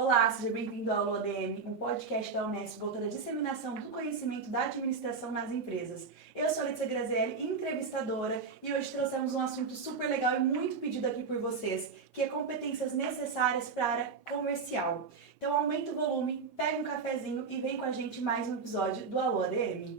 Olá, seja bem-vindo ao ODM, um podcast da Unesp voltado à disseminação do conhecimento da administração nas empresas. Eu sou a Letícia Grazielli, entrevistadora, e hoje trouxemos um assunto super legal e muito pedido aqui por vocês, que é competências necessárias para a área comercial. Então aumenta o volume, pega um cafezinho e vem com a gente mais um episódio do Alô ADM.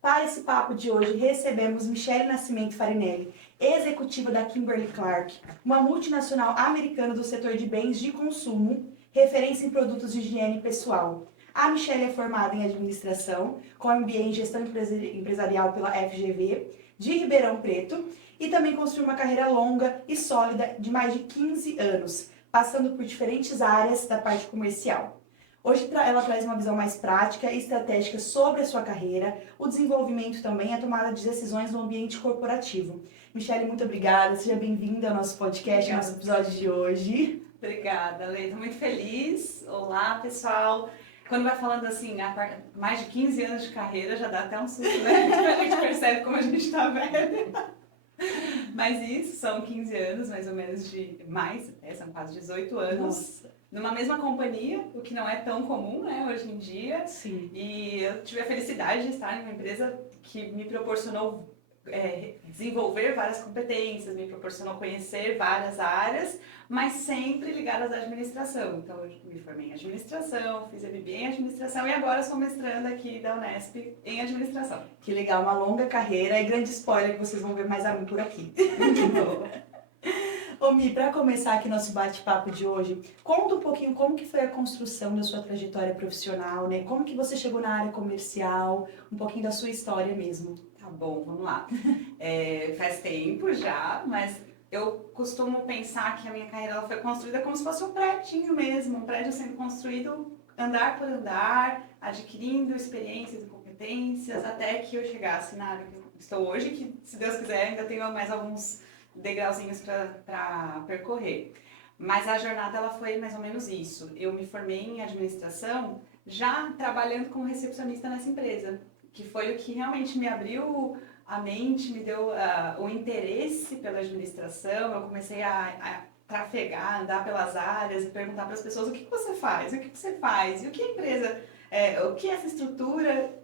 Para esse papo de hoje, recebemos Michele Nascimento Farinelli, executiva da Kimberly-Clark, uma multinacional americana do setor de bens de consumo, referência em produtos de higiene pessoal. A Michele é formada em administração, com MBA em gestão empresarial pela FGV, de Ribeirão Preto, e também construiu uma carreira longa e sólida de mais de 15 anos, passando por diferentes áreas da parte comercial. Hoje ela traz uma visão mais prática e estratégica sobre a sua carreira, o desenvolvimento também e a tomada de decisões no ambiente corporativo. Michele, muito obrigada, seja bem-vinda ao nosso podcast, ao nosso episódio de hoje. Obrigada, Lê, estou muito feliz. Olá, pessoal. Quando vai falando assim, mais de 15 anos de carreira, já dá até um susto, né? A gente percebe como a gente está velha. Mas isso, são 15 anos, mais ou menos, são quase 18 anos. Nossa. Numa mesma companhia, o que não é tão comum, né, hoje em dia. Sim. E eu tive a felicidade de estar em uma empresa que me proporcionou desenvolver várias competências, me proporcionou conhecer várias áreas, mas sempre ligadas à administração. Então, eu me formei em administração, fiz MBA em administração e agora sou mestranda aqui da Unesp em administração. Que legal, uma longa carreira e grande spoiler que vocês vão ver mais a mim por aqui. Ô Mi, para começar aqui nosso bate-papo de hoje, conta um pouquinho como que foi a construção da sua trajetória profissional, né? Como que você chegou na área comercial, um pouquinho da sua história mesmo. Tá bom, vamos lá. Faz tempo já, mas eu costumo pensar que a minha carreira ela foi construída como se fosse um prédio mesmo, um prédio sendo construído andar por andar, adquirindo experiências e competências, até que eu chegasse na área que eu estou hoje, que, se Deus quiser, ainda tenho mais alguns degrauzinhos para percorrer. Mas a jornada ela foi mais ou menos isso. Eu me formei em administração já trabalhando como recepcionista nessa empresa, que foi o que realmente me abriu a mente, me deu o interesse pela administração. Eu comecei a trafegar, andar pelas áreas e perguntar para as pessoas o que você faz, o que você faz, e o que a empresa, o que essa estrutura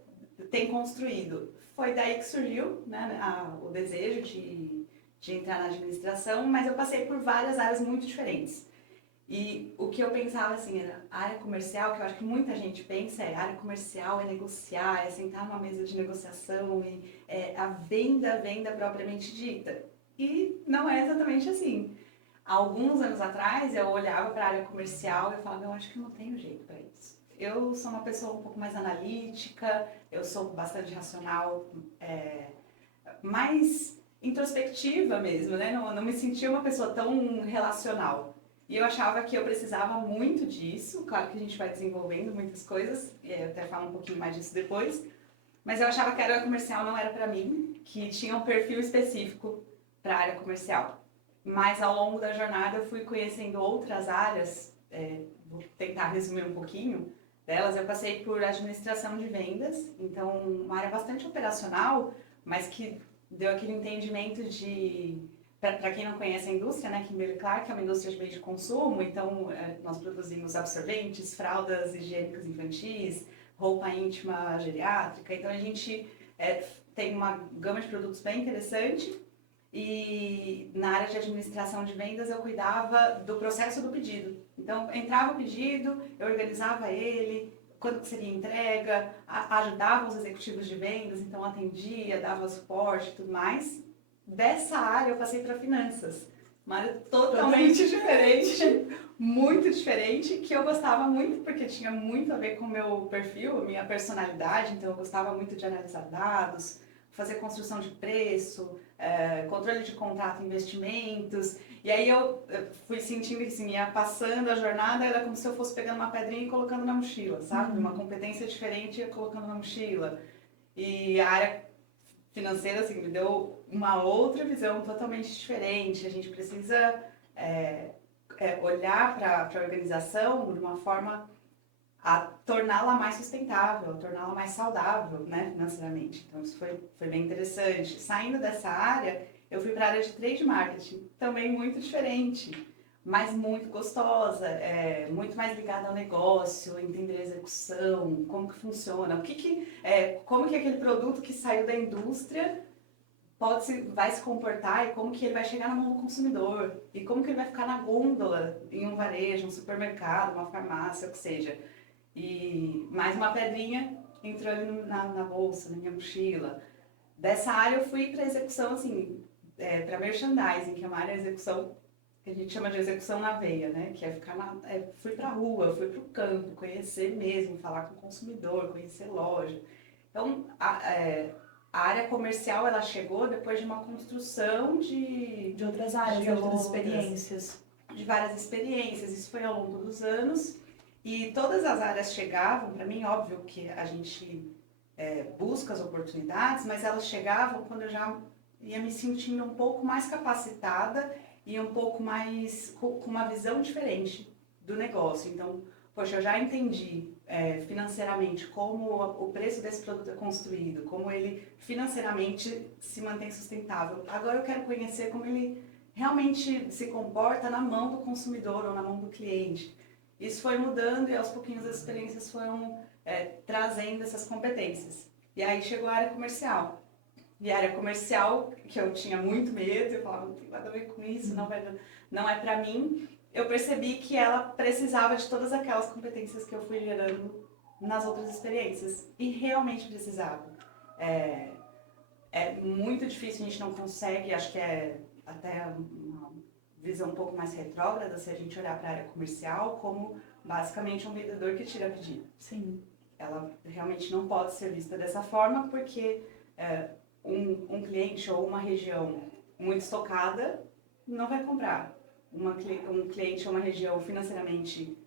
tem construído. Foi daí que surgiu, né, o desejo de entrar na administração, mas eu passei por várias áreas muito diferentes. E o que eu pensava assim era a área comercial, que eu acho que muita gente pensa, a área comercial é negociar, é sentar numa mesa de negociação e a venda propriamente dita. E não é exatamente assim. Há alguns anos atrás eu olhava para a área comercial e eu falava, eu acho que eu não tenho jeito para isso. Eu sou uma pessoa um pouco mais analítica, eu sou bastante racional, mais introspectiva mesmo, né? Não me sentia uma pessoa tão relacional. E eu achava que eu precisava muito disso. Claro que a gente vai desenvolvendo muitas coisas, e eu até falo um pouquinho mais disso depois. Mas eu achava que a área comercial não era para mim, que tinha um perfil específico para a área comercial. Mas ao longo da jornada eu fui conhecendo outras áreas, vou tentar resumir um pouquinho delas. Eu passei por administração de vendas, então uma área bastante operacional, mas que deu aquele entendimento de... Para quem não conhece a indústria, né, Kimberly-Clark é uma indústria de bens de consumo, então nós produzimos absorventes, fraldas higiênicas infantis, roupa íntima geriátrica, então a gente tem uma gama de produtos bem interessante. E na área de administração de vendas eu cuidava do processo do pedido. Então entrava o pedido, eu organizava ele, quando que seria entrega, ajudava os executivos de vendas, então atendia, dava suporte e tudo mais. Dessa área eu passei para finanças, uma área totalmente diferente, muito diferente, que eu gostava muito porque tinha muito a ver com o meu perfil, a minha personalidade, então eu gostava muito de analisar dados, fazer construção de preço, controle de contrato, investimentos. E aí eu fui sentindo que assim, ia passando a jornada, era como se eu fosse pegando uma pedrinha e colocando na mochila, sabe? Uma competência diferente ia colocando na mochila. E a área financeiro, assim, me deu uma outra visão totalmente diferente. A gente precisa olhar para a organização de uma forma a torná-la mais sustentável, a torná-la mais saudável, né, financeiramente. Então, isso foi bem interessante. Saindo dessa área, eu fui para a área de trade marketing, também muito diferente, mas muito gostosa, muito mais ligada ao negócio, entender a execução, como que funciona, como que aquele produto que saiu da indústria vai se comportar e como que ele vai chegar na mão do consumidor e como que ele vai ficar na gôndola em um varejo, um supermercado, uma farmácia, o que seja. E mais uma pedrinha entrou ali na bolsa, na minha mochila. Dessa área eu fui para execução, assim, para merchandising, que é uma área de execução que a gente chama de execução na veia, né? Que é ficar fui para a rua, fui para o campo, conhecer mesmo, falar com o consumidor, conhecer loja. Então, a área comercial, ela chegou depois de uma construção de outras áreas, de outras experiências. De várias experiências, isso foi ao longo dos anos. E todas as áreas chegavam, para mim, óbvio que a gente busca as oportunidades, mas elas chegavam quando eu já ia me sentindo um pouco mais capacitada e um pouco mais com uma visão diferente do negócio. Então, poxa, eu já entendi financeiramente como o preço desse produto é construído, como ele financeiramente se mantém sustentável. Agora eu quero conhecer como ele realmente se comporta na mão do consumidor ou na mão do cliente. Isso foi mudando e aos pouquinhos as experiências foram trazendo essas competências. E aí chegou a área comercial. E a área comercial, que eu tinha muito medo, eu falava, não tem nada a ver com isso, não é pra mim. Eu percebi que ela precisava de todas aquelas competências que eu fui gerando nas outras experiências. E realmente precisava. É muito difícil, a gente não consegue, acho que é até uma visão um pouco mais retrógrada se a gente olhar para a área comercial como basicamente um vendedor que tira pedido. Sim. Ela realmente não pode ser vista dessa forma porque um cliente ou uma região muito estocada não vai comprar. Um cliente ou uma região financeiramente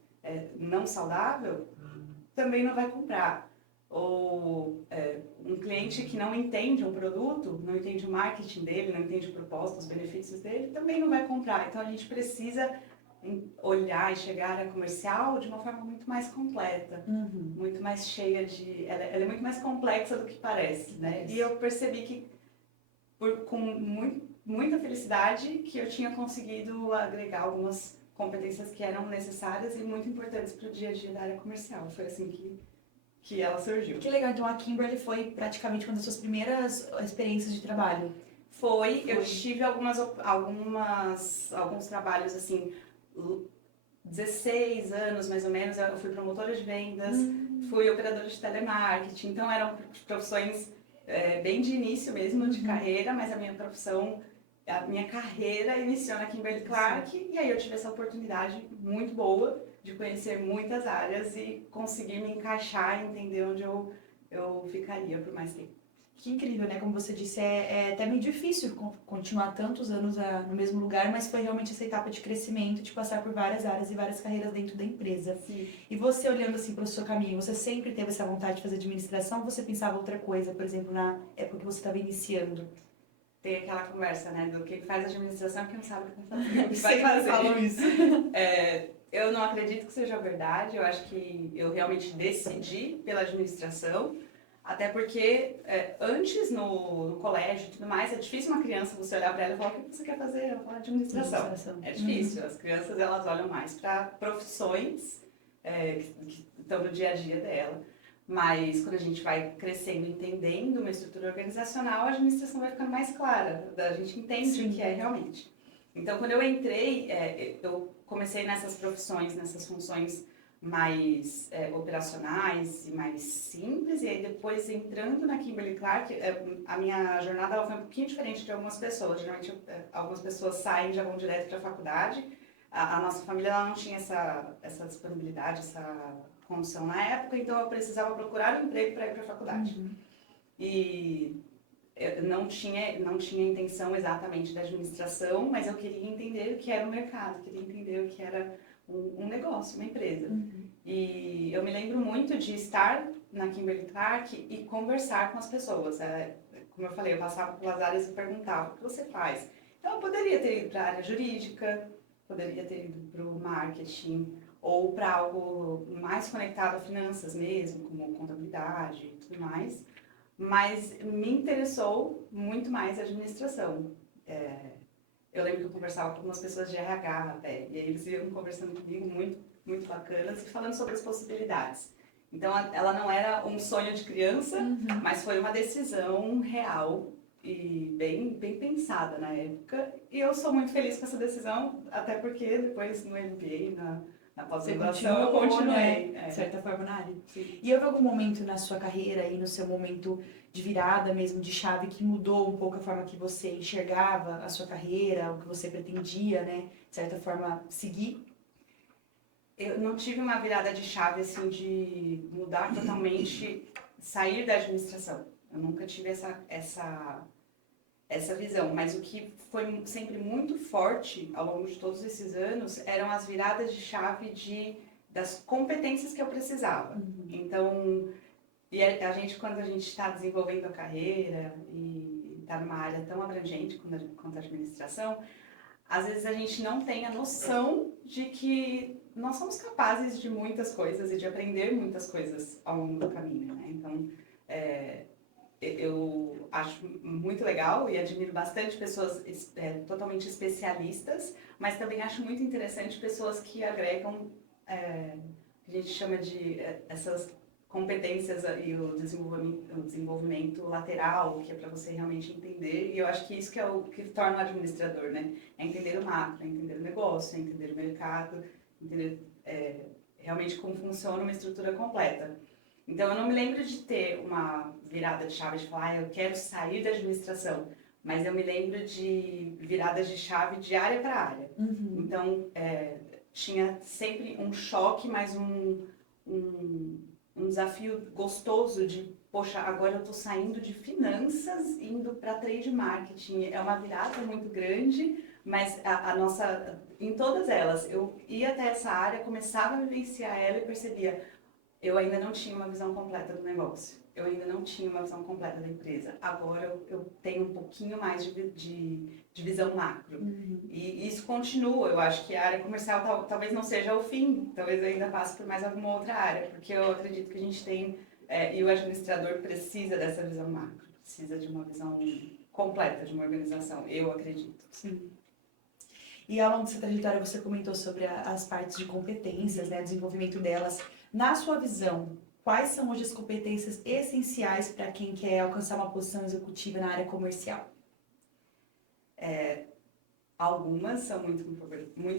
não saudável também não vai comprar. Ou um cliente que não entende um produto, não entende o marketing dele, não entende o propósito, os benefícios dele, também não vai comprar. Então a gente precisa olhar e chegar à área comercial de uma forma muito mais completa, muito mais cheia de... Ela é muito mais complexa do que parece, né? E eu percebi que, com muita felicidade, que eu tinha conseguido agregar algumas competências que eram necessárias e muito importantes para o dia a dia da área comercial. Foi assim que ela surgiu. Que legal, então a Kimberly foi praticamente uma das suas primeiras experiências de trabalho. Foi. Eu tive alguns trabalhos assim, 16 anos mais ou menos, eu fui promotora de vendas, fui operadora de telemarketing, então eram profissões bem de início mesmo, de carreira, mas a minha carreira iniciou na Kimberly Clark, e aí eu tive essa oportunidade muito boa de conhecer muitas áreas e conseguir me encaixar e entender onde eu ficaria por mais tempo. Que incrível, né? Como você disse, é até meio difícil continuar tantos anos no mesmo lugar, mas foi realmente essa etapa de crescimento, de passar por várias áreas e várias carreiras dentro da empresa. Sim. E você, olhando assim para o seu caminho, você sempre teve essa vontade de fazer administração ou você pensava outra coisa, por exemplo, na época que você estava iniciando? Tem aquela conversa, né, do que faz administração e quem não sabe o que vai fazer. Falam isso. Eu não acredito que seja verdade, eu acho que eu realmente decidi pela administração, até porque antes no colégio e tudo mais, é difícil uma criança você olhar para ela e falar o que você quer fazer, ela fala administração. É difícil, as crianças elas olham mais para profissões que estão no dia a dia dela. Mas quando a gente vai crescendo, entendendo uma estrutura organizacional, a administração vai ficando mais clara, a gente entende o que é realmente. Então, quando eu entrei, eu comecei nessas profissões, nessas funções mais operacionais e mais simples, e aí depois entrando na Kimberly Clark, a minha jornada ela foi um pouquinho diferente de algumas pessoas. Geralmente, algumas pessoas saem e já vão direto para a faculdade. A nossa família ela não tinha essa disponibilidade, essa condição na época, então eu precisava procurar um emprego para ir para a faculdade. E eu não tinha intenção exatamente da administração, mas eu queria entender o que era o mercado, queria entender o que era um negócio, uma empresa. E eu me lembro muito de estar na Kimberly Clark e conversar com as pessoas. como eu falei, eu passava pelas áreas e perguntava, o que você faz? Então, eu poderia ter ido para a área jurídica, poderia ter ido para o marketing, ou para algo mais conectado a finanças mesmo, como contabilidade e tudo mais, mas me interessou muito mais a administração. Eu lembro que eu conversava com algumas pessoas de RH até, e aí eles iam conversando comigo, muito, muito bacanas, e falando sobre as possibilidades. Então, ela não era um sonho de criança, mas foi uma decisão real e bem pensada na época. E eu sou muito feliz com essa decisão, até porque depois no MBA, na pós-graduação, eu continuei. Né? De certa forma, na área. Sim. E houve algum momento na sua carreira e no seu momento de virada mesmo, de chave, que mudou um pouco a forma que você enxergava a sua carreira, o que você pretendia, né? De certa forma, seguir? Eu não tive uma virada de chave, assim, de mudar totalmente, sair da administração. Eu nunca tive essa visão, mas o que foi sempre muito forte ao longo de todos esses anos eram as viradas de chave das competências que eu precisava. Então, e a gente, quando a gente está desenvolvendo a carreira e está numa área tão abrangente quanto a administração, às vezes a gente não tem a noção de que nós somos capazes de muitas coisas e de aprender muitas coisas ao longo do caminho, né? Então, eu acho muito legal e admiro bastante pessoas totalmente especialistas, mas também acho muito interessante pessoas que agregam, a gente chama de essas competências e o desenvolvimento lateral, que é para você realmente entender, e eu acho que isso que é o que torna o administrador, né? É entender o macro, é entender o negócio, é entender o mercado, entender realmente como funciona uma estrutura completa. Então, eu não me lembro de ter uma virada de chave de falar, eu quero sair da administração, mas eu me lembro de viradas de chave de área para área. Então, tinha sempre um choque, mas um desafio gostoso de, poxa, agora eu estou saindo de finanças, indo para trade marketing. É uma virada muito grande, mas a nossa, em todas elas, eu ia até essa área, começava a vivenciar ela e percebia, eu ainda não tinha uma visão completa do negócio. Eu ainda não tinha uma visão completa da empresa. Agora eu tenho um pouquinho mais de visão macro. E isso continua. Eu acho que a área comercial talvez não seja o fim. Talvez eu ainda passe por mais alguma outra área. Porque eu acredito que a gente tem... e o administrador precisa dessa visão macro. Precisa de uma visão completa de uma organização. Eu acredito. Sim. E ao longo dessa trajetória você comentou sobre as partes de competências, né, o desenvolvimento delas. Na sua visão, quais são hoje as competências essenciais para quem quer alcançar uma posição executiva na área comercial? Algumas são muito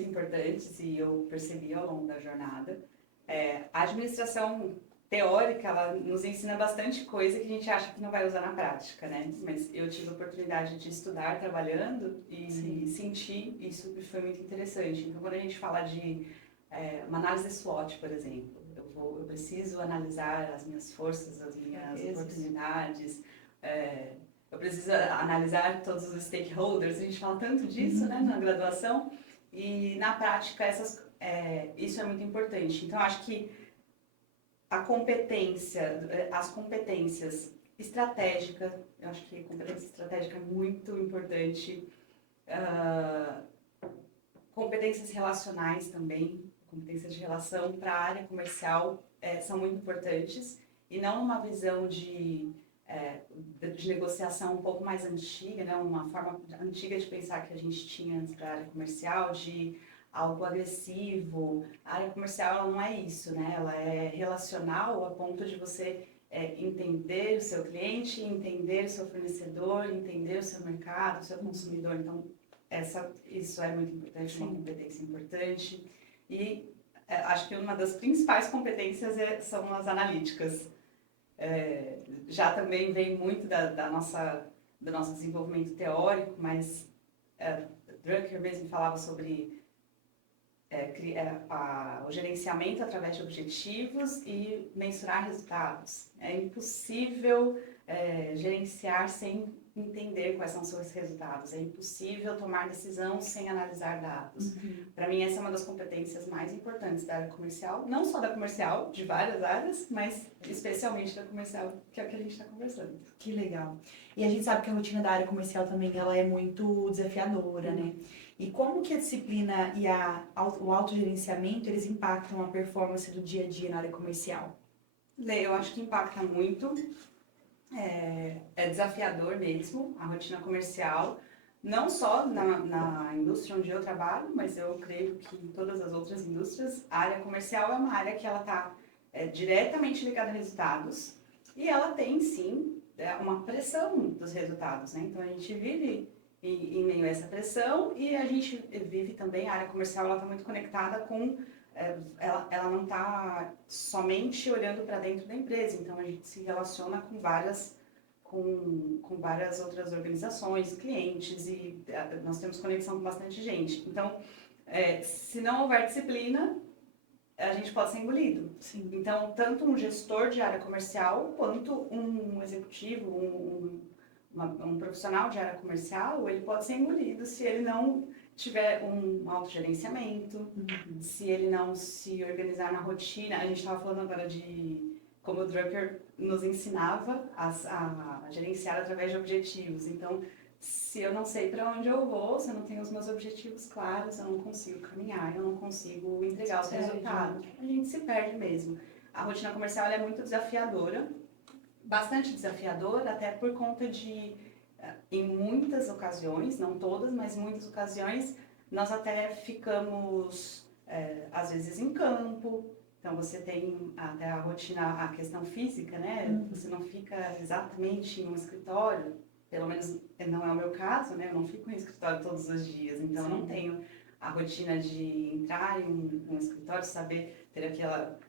importantes e eu percebi ao longo da jornada. A administração teórica, ela nos ensina bastante coisa que a gente acha que não vai usar na prática, né? Mas eu tive a oportunidade de estudar trabalhando e sentir isso que foi muito interessante. Então, quando a gente fala de uma análise SWOT, por exemplo, eu preciso analisar as minhas forças, as minhas oportunidades, eu preciso analisar todos os stakeholders, a gente fala tanto disso, né, na graduação, e na prática isso é muito importante. Então, acho que as competências estratégicas, eu acho que a competência estratégica é muito importante, competências relacionais também, competências de relação para a área comercial são muito importantes, e não uma visão de negociação um pouco mais antiga, né? Uma forma antiga de pensar que a gente tinha antes da área comercial, de algo agressivo. A área comercial ela não é isso, né? Ela é relacional a ponto de você entender o seu cliente, entender o seu fornecedor, entender o seu mercado, o seu consumidor. Então, isso é muito importante, uma competência importante. E acho que uma das principais competências são as analíticas. Já também vem muito do nosso desenvolvimento teórico, mas Drucker mesmo falava sobre o gerenciamento através de objetivos e mensurar resultados. É impossível gerenciar sem entender quais são os seus resultados. É impossível tomar decisão sem analisar dados. Para mim, essa é uma das competências mais importantes da área comercial, não só da comercial, de várias áreas, mas especialmente da comercial, que é o que a gente está conversando. Que legal. E a gente sabe que a rotina da área comercial também ela é muito desafiadora, né? E como que a disciplina e o autogerenciamento, eles impactam a performance do dia a dia na área comercial? Lê, eu acho que impacta muito. É desafiador mesmo a rotina comercial, não só na indústria onde eu trabalho, mas eu creio que em todas as outras indústrias, a área comercial é uma área que ela está diretamente ligada a resultados e ela tem, sim, uma pressão dos resultados, né? Então, a gente vive em meio a essa pressão e a gente vive também, a área comercial ela está muito conectada com ela não está somente olhando para dentro da empresa, então a gente se relaciona com várias outras organizações, clientes, e nós temos conexão com bastante gente. Então, se não houver disciplina, a gente pode ser engolido. Sim. Então, tanto um gestor de área comercial, quanto um executivo, um profissional de área comercial, ele pode ser engolido se ele não tiver um autogerenciamento, se ele não se organizar na rotina. A gente estava falando agora de como o Drucker nos ensinava a gerenciar através de objetivos. Então, se eu não sei para onde eu vou, se eu não tenho os meus objetivos claros, eu não consigo caminhar, eu não consigo entregar os resultados. A gente se perde mesmo. A rotina comercial ela é muito desafiadora, bastante desafiadora, até por conta de, em muitas ocasiões, não todas, mas muitas ocasiões, nós até ficamos, às vezes, em campo. Então, você tem até a rotina, a questão física, né? Você não fica exatamente em um escritório, pelo menos não é o meu caso, né? Eu não fico em escritório todos os dias, então eu não tenho a rotina de entrar em um escritório, saber ter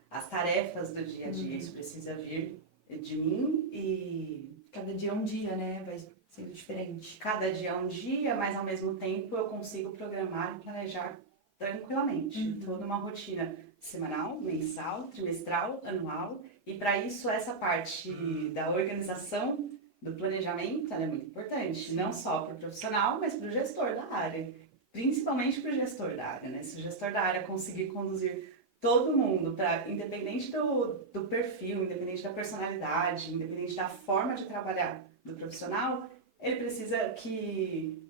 as tarefas do dia a dia. Isso precisa vir de mim e... Cada dia é um dia, né? Vai sendo diferente. Cada dia é um dia, mas ao mesmo tempo eu consigo programar e planejar tranquilamente. Toda uma rotina semanal, mensal, trimestral, anual. E para isso, essa parte da organização, do planejamento, ela é muito importante. Não só para o profissional, mas para o gestor da área. Principalmente para o gestor da área, né? Se o gestor da área conseguir conduzir todo mundo, independente do perfil, independente da personalidade, independente da forma de trabalhar do profissional, ele precisa que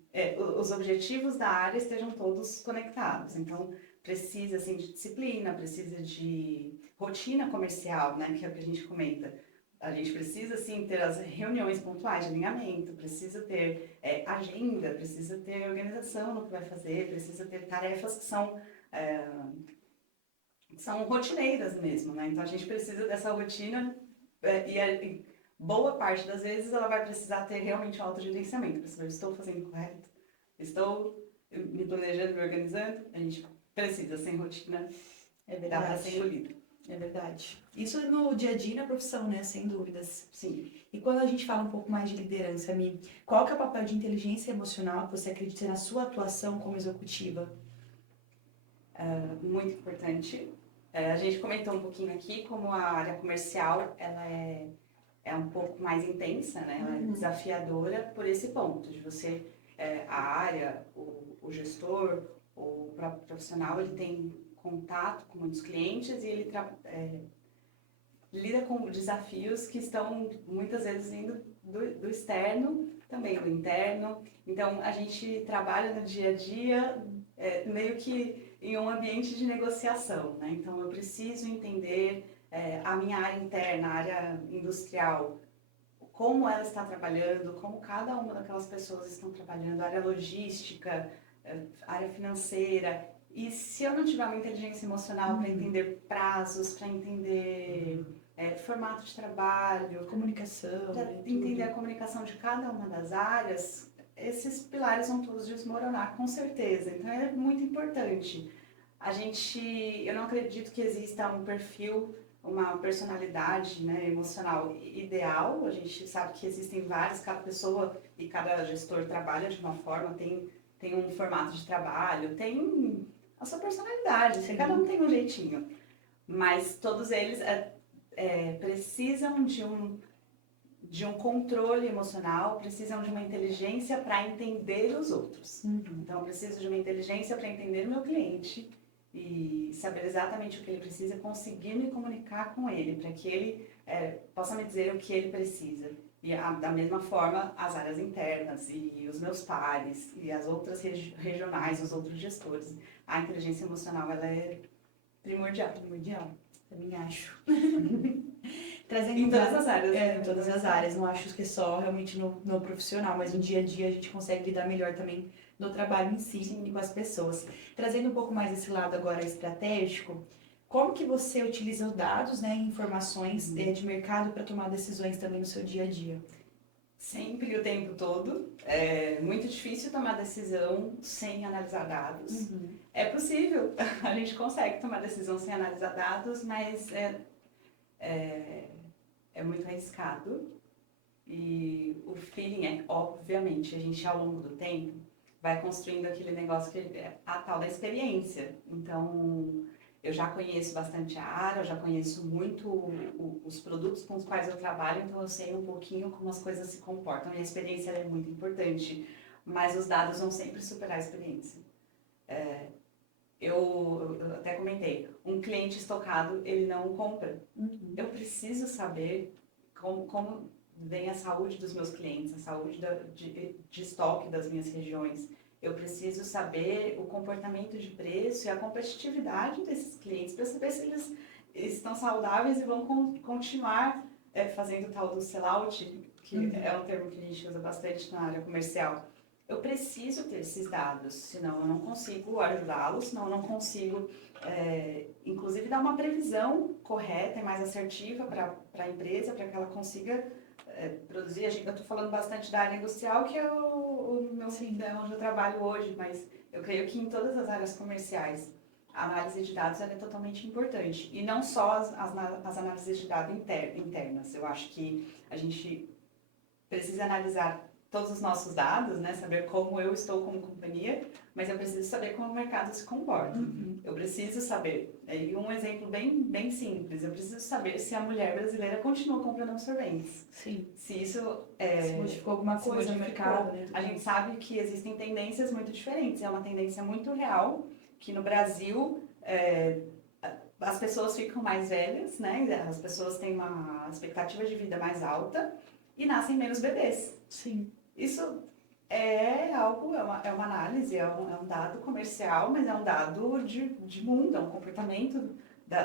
os objetivos da área estejam todos conectados. Então, precisa assim, de disciplina, precisa de rotina comercial, né, que é o que a gente comenta. A gente precisa, sim, ter as reuniões pontuais de alinhamento, precisa ter agenda, precisa ter organização no que vai fazer, precisa ter tarefas que são rotineiras mesmo, né? Então, a gente precisa dessa rotina e boa parte das vezes ela vai precisar ter realmente um autogerenciamento, para saber, estou fazendo correto, estou me planejando, me organizando. A gente precisa, sem rotina, dá para ser engolido. É verdade. Isso é no dia a dia e na profissão, né? Sem dúvidas. Sim. E quando a gente fala um pouco mais de liderança, Mi, qual que é o papel de inteligência emocional que você acredita na sua atuação como executiva? Muito importante. A gente comentou um pouquinho aqui como a área comercial, ela é um pouco mais intensa, né? Ela é desafiadora por esse ponto, de você, a área, o gestor, o próprio profissional, ele tem contato com muitos clientes e ele lida com desafios que estão muitas vezes vindo do externo, também do interno. Então, a gente trabalha no dia a dia meio que em um ambiente de negociação, né? Então, eu preciso entender a minha área interna, a área industrial, como ela está trabalhando, como cada uma daquelas pessoas estão trabalhando, a área logística, a área financeira. E se eu não tiver uma inteligência emocional para entender prazos, para entender formato de trabalho, Comunicação, para entender a comunicação de cada uma das áreas, esses pilares vão todos desmoronar, com certeza. Então, é muito importante. Eu não acredito que exista um perfil, uma personalidade, né, emocional ideal. A gente sabe que existem vários, cada pessoa e cada gestor trabalha de uma forma, tem um formato de trabalho, tem a sua personalidade, cada um tem um jeitinho. Mas todos eles precisam de um controle emocional, precisam de uma inteligência para entender os outros. Então, eu preciso de uma inteligência para entender o meu cliente e saber exatamente o que ele precisa, conseguir me comunicar com ele, para que ele possa me dizer o que ele precisa. E da mesma forma, as áreas internas e os meus pares e as outras regionais, os outros gestores. A inteligência emocional, ela é primordial. Primordial, também acho. Trazendo Em todas as áreas. em todas as áreas. Não acho que é só realmente no profissional, mas no dia a dia a gente consegue lidar melhor também no trabalho em si e com as pessoas. Trazendo um pouco mais esse lado agora estratégico, como que você utiliza os dados, né, e informações de mercado para tomar decisões também no seu dia a dia? Sempre, o tempo todo. É muito difícil tomar decisão sem analisar dados. É possível, a gente consegue tomar decisão sem analisar dados, mas é muito arriscado. E o feeling obviamente, a gente ao longo do tempo vai construindo aquele negócio que é a tal da experiência. Então, eu já conheço bastante a área, eu já conheço muito os produtos com os quais eu trabalho, então eu sei um pouquinho como as coisas se comportam. E a experiência é muito importante, mas os dados vão sempre superar a experiência. Eu até comentei, um cliente estocado, ele não compra. Eu preciso saber como vem a saúde dos meus clientes, a saúde de estoque das minhas regiões. Eu preciso saber o comportamento de preço e a competitividade desses clientes para saber se eles estão saudáveis e vão continuar fazendo o tal do sellout, que é um termo que a gente usa bastante na área comercial. Eu preciso ter esses dados, senão eu não consigo ajudá-los, senão eu não consigo, inclusive, dar uma previsão correta e mais assertiva para a empresa, para que ela consiga produzir. Eu estou falando bastante da área industrial, que é o meu onde eu trabalho hoje, mas eu creio que em todas as áreas comerciais a análise de dados é totalmente importante. E não só as análises de dados internas. Eu acho que a gente precisa analisar todos os nossos dados, né? Saber como eu estou como companhia, mas eu preciso saber como o mercado se comporta. Eu preciso saber. E um exemplo bem simples, eu preciso saber se a mulher brasileira continua comprando absorventes. Sim. Se isso se modificou alguma coisa no mercado, né? A gente sabe que existem tendências muito diferentes. É uma tendência muito real, que no Brasil as pessoas ficam mais velhas, né? As pessoas têm uma expectativa de vida mais alta e nascem menos bebês. Sim. Isso é algo, é uma análise, é um dado comercial, mas é um dado de mundo, é um comportamento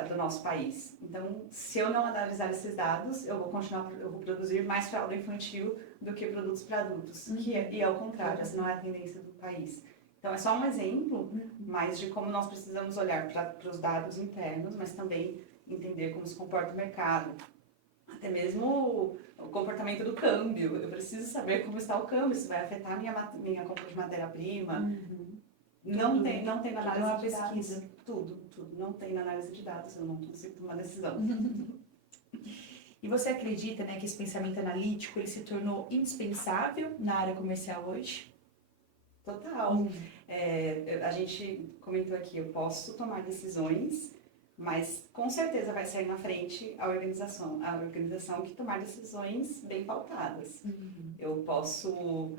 do nosso país. Então, se eu não analisar esses dados, eu vou produzir mais fralda infantil do que produtos para adultos, e é o contrário, essa não é a tendência do país. Então, é só um exemplo, mais de como nós precisamos olhar para os dados internos, mas também entender como se comporta o mercado. Até mesmo o comportamento do câmbio. Eu preciso saber como está o câmbio, se vai afetar a minha compra de matéria-prima. Não tem na análise de dados. Tudo. Não tem na análise de dados, eu não consigo tomar decisão. E você acredita, né, que esse pensamento analítico ele se tornou indispensável na área comercial hoje? Total. A gente comentou aqui, eu posso tomar decisões, mas com certeza vai sair na frente a organização que tomar decisões bem pautadas. Eu posso...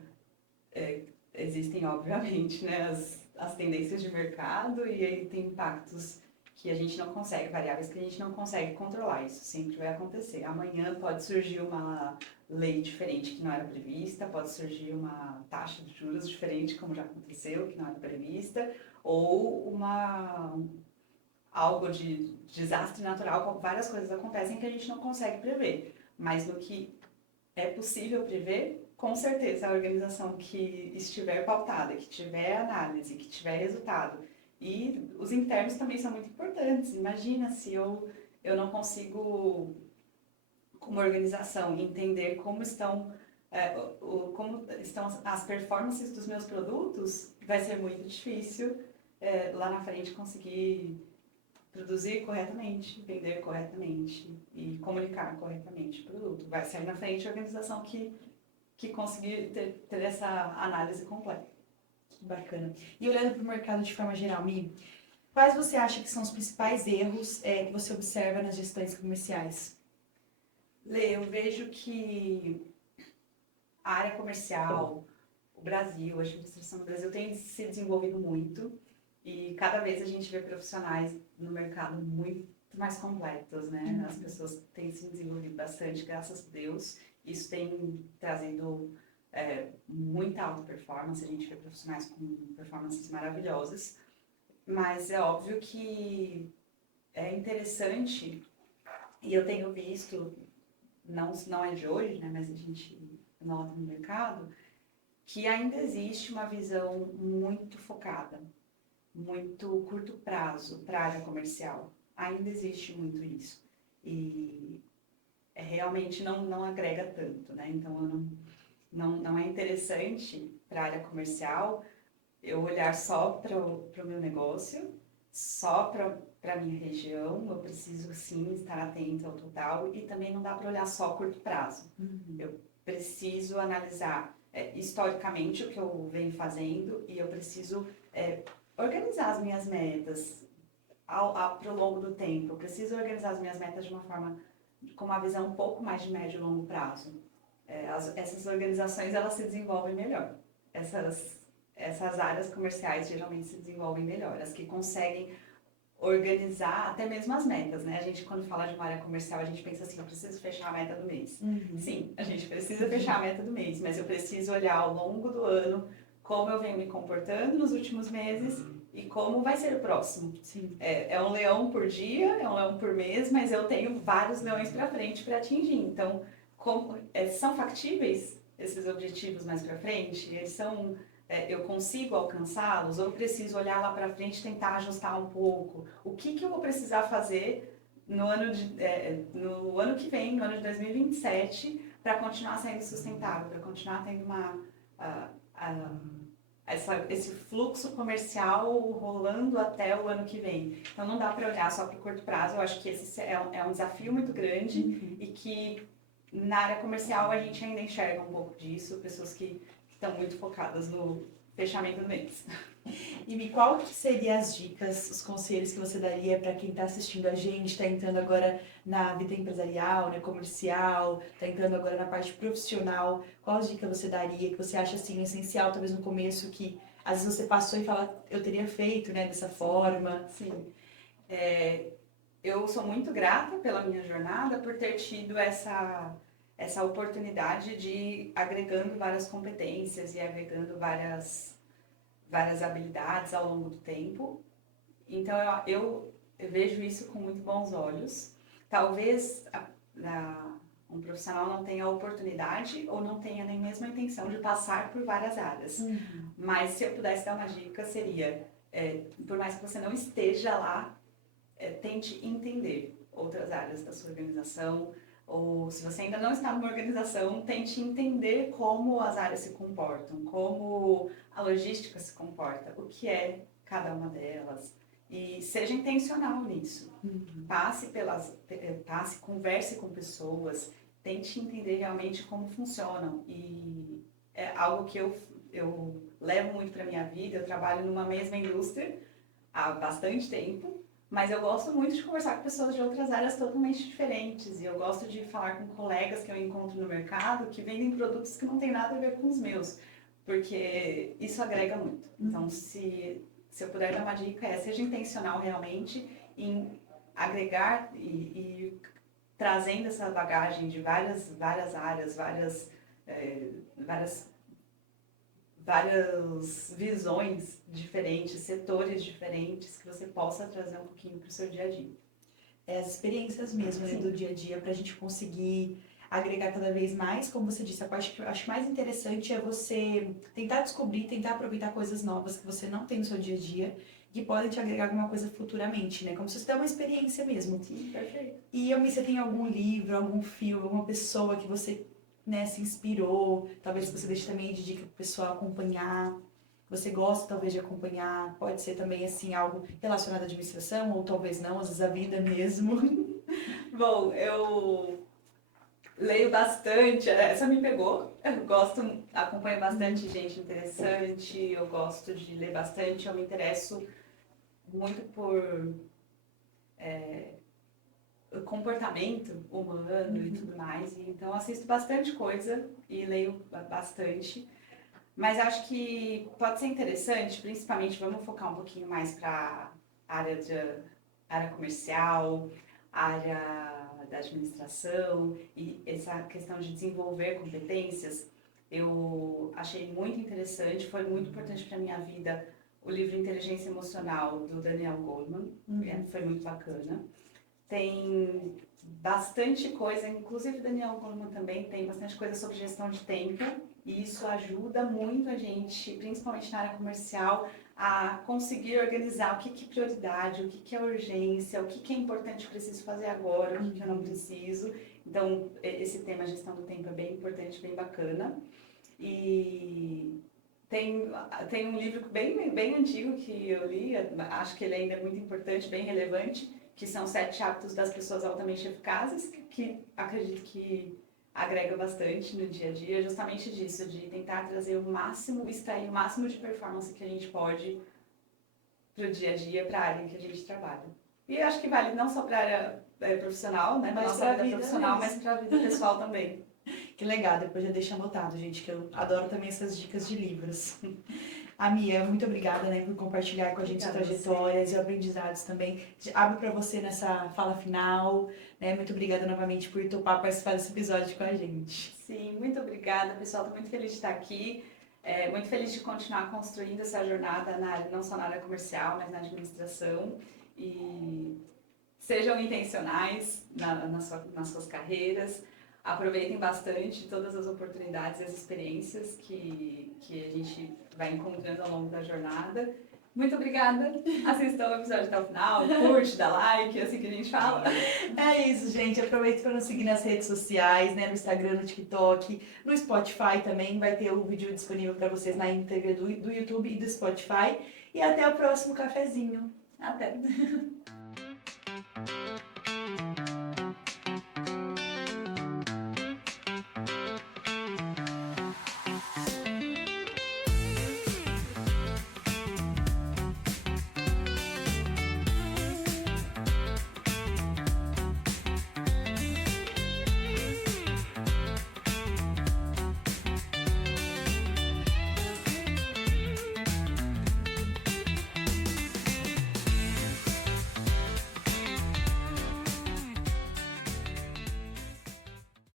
existem, obviamente, né, as tendências de mercado e aí tem impactos que a gente não consegue, variáveis que a gente não consegue controlar. Isso sempre vai acontecer. Amanhã pode surgir uma lei diferente que não era prevista, pode surgir uma taxa de juros diferente, como já aconteceu, que não era prevista, ou algo de desastre natural, várias coisas acontecem que a gente não consegue prever. Mas no que é possível prever, com certeza a organização que estiver pautada, que tiver análise, que tiver resultado. E os internos também são muito importantes. Imagina se eu não consigo, como organização, entender como estão as performances dos meus produtos, vai ser muito difícil lá na frente conseguir produzir corretamente, vender corretamente e comunicar corretamente o produto. Vai sair na frente a organização que conseguir ter essa análise completa. Bacana. E olhando para o mercado de forma geral, Mi, quais você acha que são os principais erros que você observa nas gestões comerciais? Lê, eu vejo que a área comercial, o Brasil, a administração do Brasil tem se desenvolvido muito e cada vez a gente vê profissionais no mercado muito mais completos, né? As pessoas têm se desenvolvido bastante, graças a Deus. Isso tem trazido muita alta performance, a gente vê profissionais com performances maravilhosas, mas é óbvio que é interessante, e eu tenho visto, não é de hoje, né, mas a gente nota no mercado, que ainda existe uma visão muito focada, muito curto prazo para a área comercial. Ainda existe muito isso. E realmente não agrega tanto, né? Então, não é interessante para a área comercial eu olhar só para o meu negócio, só para a minha região. Eu preciso, sim, estar atenta ao total e também não dá para olhar só a curto prazo. Eu preciso analisar historicamente o que eu venho fazendo e eu preciso organizar as minhas metas para o longo do tempo. Eu preciso organizar as minhas metas de uma forma, com uma visão um pouco mais de médio e longo prazo. Essas organizações, elas se desenvolvem melhor. Essas áreas comerciais geralmente se desenvolvem melhor. As que conseguem organizar até mesmo as metas, né? A gente, quando fala de uma área comercial, a gente pensa assim, eu preciso fechar a meta do mês. Sim, a gente precisa fechar a meta do mês, mas eu preciso olhar ao longo do ano como eu venho me comportando nos últimos meses e como vai ser o próximo. Sim. É um leão por dia, é um leão por mês, mas eu tenho vários leões para frente para atingir. Então, são factíveis esses objetivos mais para frente? Eles são eu consigo alcançá-los ou eu preciso olhar lá para frente e tentar ajustar um pouco? O que eu vou precisar fazer no ano que vem, no ano de 2027, para continuar sendo sustentável, para continuar tendo esse fluxo comercial rolando até o ano que vem? Então não dá para olhar só para o curto prazo. Eu acho que esse é um desafio muito grande e que na área comercial a gente ainda enxerga um pouco disso, pessoas que estão muito focadas no fechamento do mês. E qual que seriam as dicas, os conselhos que você daria para quem está assistindo a gente, está entrando agora na vida empresarial, né, comercial, está entrando agora na parte profissional? Qual as dicas você daria que você acha assim essencial, talvez no começo, que às vezes você passou e fala, eu teria feito, né, dessa forma? Sim. Eu sou muito grata pela minha jornada por ter tido essa oportunidade de ir agregando várias competências e agregando várias habilidades ao longo do tempo. Então, eu vejo isso com muito bons olhos. Talvez um profissional não tenha a oportunidade ou não tenha nem mesmo a intenção de passar por várias áreas. Mas se eu pudesse dar uma dica, seria, por mais que você não esteja lá, tente entender outras áreas da sua organização, ou se você ainda não está numa organização, tente entender como as áreas se comportam, como a logística se comporta, o que é cada uma delas, e seja intencional nisso. Converse com pessoas, tente entender realmente como funcionam, e é algo que eu levo muito para minha vida. Eu trabalho numa mesma indústria há bastante tempo, mas eu gosto muito de conversar com pessoas de outras áreas totalmente diferentes. E eu gosto de falar com colegas que eu encontro no mercado que vendem produtos que não tem nada a ver com os meus. Porque isso agrega muito. Então, se eu puder dar uma dica, seja intencional realmente em agregar e trazendo essa bagagem de várias áreas, várias visões diferentes, setores diferentes, que você possa trazer um pouquinho para o seu dia a dia. As experiências mesmo, né, do dia a dia, para a gente conseguir agregar cada vez mais. Como você disse, a parte que eu acho mais interessante é você tentar descobrir, tentar aproveitar coisas novas que você não tem no seu dia a dia, que podem te agregar alguma coisa futuramente, né? Como se fosse uma experiência mesmo. Sim, perfeito. E você tem algum livro, algum filme, alguma pessoa que você, né, se inspirou, talvez que você deixe também de dica para o pessoal acompanhar, você gosta talvez de acompanhar, pode ser também assim algo relacionado à administração, ou talvez não, às vezes a vida mesmo. Bom, eu leio bastante, essa me pegou, acompanho bastante gente interessante, eu gosto de ler bastante, eu me interesso muito por comportamento humano e tudo mais. E, então, assisto bastante coisa e leio bastante. Mas acho que pode ser interessante, principalmente, vamos focar um pouquinho mais para a área comercial, área da administração e essa questão de desenvolver competências. Eu achei muito interessante, foi muito importante para a minha vida o livro Inteligência Emocional, do Daniel Goleman, foi muito bacana. Tem bastante coisa, inclusive o Daniel Goleman também tem bastante coisa sobre gestão de tempo, e isso ajuda muito a gente, principalmente na área comercial, a conseguir organizar o que é prioridade, o que é urgência, o que é importante, eu preciso fazer agora, o que eu não preciso. Então, esse tema gestão do tempo é bem importante, bem bacana. E tem um livro bem antigo que eu li, acho que ele ainda é muito importante, bem relevante, que são 7 hábitos das pessoas altamente eficazes, que acredito que agrega bastante no dia a dia, justamente disso, de tentar trazer o máximo, extrair o máximo de performance que a gente pode para o dia a dia, para a área em que a gente trabalha. E eu acho que vale não só para a área profissional, né, para a nossa vida profissional, mas para a vida pessoal também. Que legal, depois já deixa anotado, gente, que eu adoro também essas dicas de livros. A Mia, muito obrigada, né, por compartilhar com a gente trajetórias e aprendizados também. Abro para você nessa fala final, né? Muito obrigada novamente por topar participar desse episódio com a gente. Sim, muito obrigada, pessoal. Estou muito feliz de estar aqui. Muito feliz de continuar construindo essa jornada na área, não só na área comercial, mas na administração. E sejam intencionais nas suas carreiras. Aproveitem bastante todas as oportunidades e as experiências que a gente vai encontrando ao longo da jornada. Muito obrigada. Assistam o episódio até o final, curte, dá like, é assim que a gente fala. É isso, gente. Aproveita para nos seguir nas redes sociais, né? No Instagram, no TikTok, no Spotify também. Vai ter o vídeo disponível para vocês na íntegra do YouTube e do Spotify. E até o próximo cafezinho. Até!